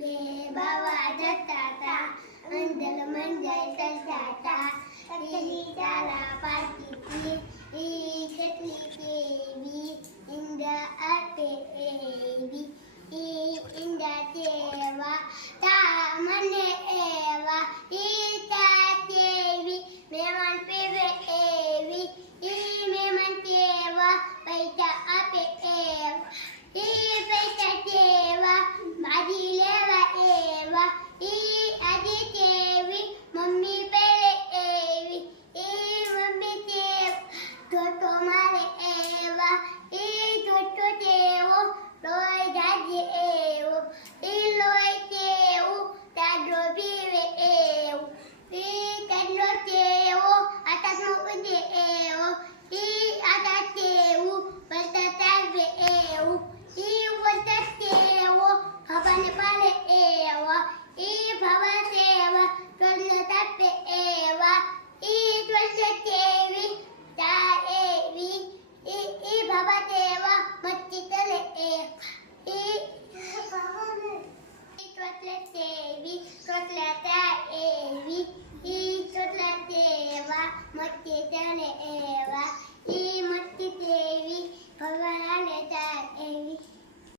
બે બાવા જતા તા અંદર મંજાય ચલતા તા કેટલી ચાલા પાડતી ઈ કેટલી કેવી ઇંડા આટે એવી ઈ ઇંડા તે